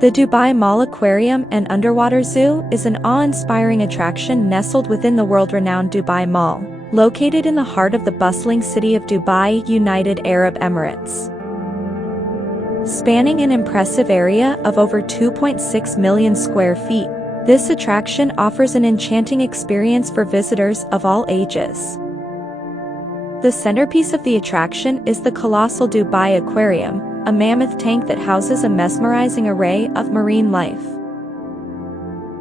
The Dubai Mall Aquarium and Underwater Zoo is an awe-inspiring attraction nestled within the world-renowned Dubai Mall, located in the heart of the bustling city of Dubai, United Arab Emirates. Spanning an impressive area of over 2.6 million square feet, this attraction offers an enchanting experience for visitors of all ages. The centerpiece of the attraction is the colossal Dubai Aquarium, a mammoth tank that houses a mesmerizing array of marine life.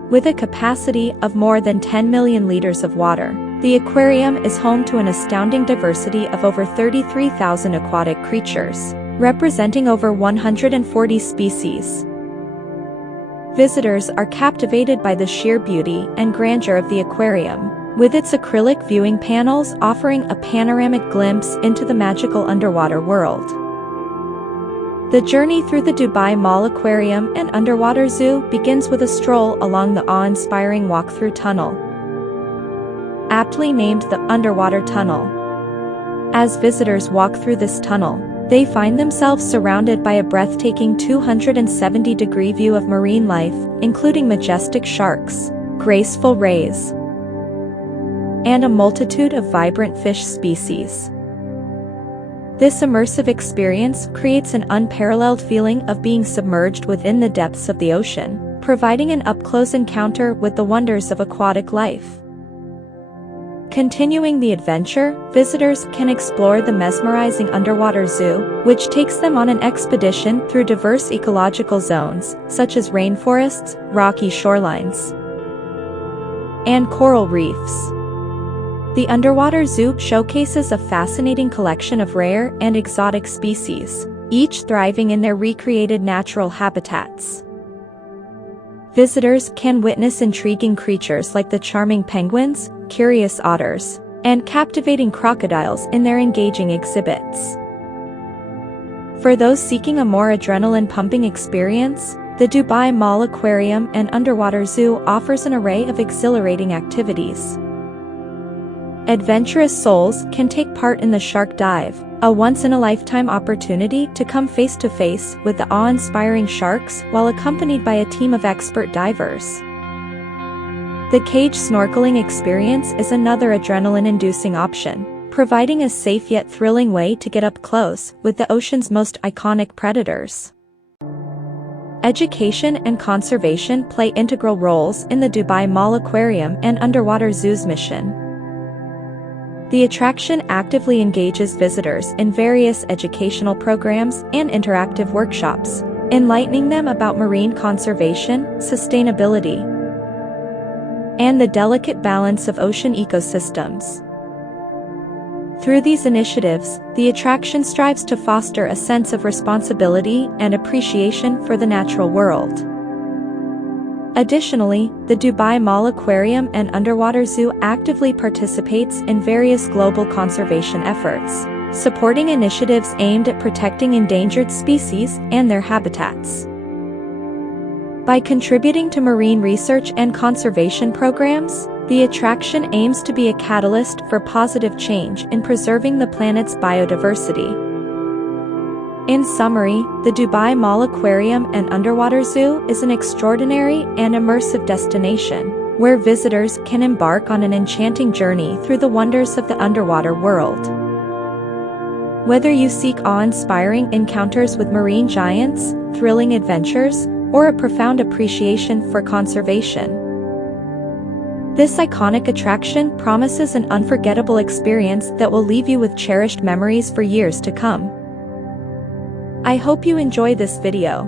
With a capacity of more than 10 million liters of water, the aquarium is home to an astounding diversity of over 33,000 aquatic creatures, representing over 140 species. Visitors are captivated by the sheer beauty and grandeur of the aquarium, with its acrylic viewing panels offering a panoramic glimpse into the magical underwater world. The journey through the Dubai Mall Aquarium and Underwater Zoo begins with a stroll along the awe-inspiring walk-through tunnel, aptly named the Underwater Tunnel. As visitors walk through this tunnel, they find themselves surrounded by a breathtaking 270-degree view of marine life, including majestic sharks, graceful rays, and a multitude of vibrant fish species. This immersive experience creates an unparalleled feeling of being submerged within the depths of the ocean, providing an up-close encounter with the wonders of aquatic life. Continuing the adventure, visitors can explore the mesmerizing Underwater Zoo, which takes them on an expedition through diverse ecological zones, such as rainforests, rocky shorelines, and coral reefs. The Underwater Zoo showcases a fascinating collection of rare and exotic species, each thriving in their recreated natural habitats. Visitors can witness intriguing creatures like the charming penguins, curious otters, and captivating crocodiles in their engaging exhibits. For those seeking a more adrenaline-pumping experience, the Dubai Mall Aquarium and Underwater Zoo offers an array of exhilarating activities. Adventurous souls can take part in the shark dive, a once-in-a-lifetime opportunity to come face-to-face with the awe-inspiring sharks while accompanied by a team of expert divers. The cage snorkeling experience is another adrenaline-inducing option, providing a safe yet thrilling way to get up close with the ocean's most iconic predators. Education and conservation play integral roles in the Dubai Mall Aquarium and Underwater Zoo's mission. The attraction actively engages visitors in various educational programs and interactive workshops, enlightening them about marine conservation, sustainability, and the delicate balance of ocean ecosystems. Through these initiatives, the attraction strives to foster a sense of responsibility and appreciation for the natural world. Additionally, the Dubai Mall Aquarium and Underwater Zoo actively participates in various global conservation efforts, supporting initiatives aimed at protecting endangered species and their habitats. By contributing to marine research and conservation programs, the attraction aims to be a catalyst for positive change in preserving the planet's biodiversity. In summary, the Dubai Mall Aquarium and Underwater Zoo is an extraordinary and immersive destination, where visitors can embark on an enchanting journey through the wonders of the underwater world. Whether you seek awe-inspiring encounters with marine giants, thrilling adventures, or a profound appreciation for conservation, this iconic attraction promises an unforgettable experience that will leave you with cherished memories for years to come. I hope you enjoy this video.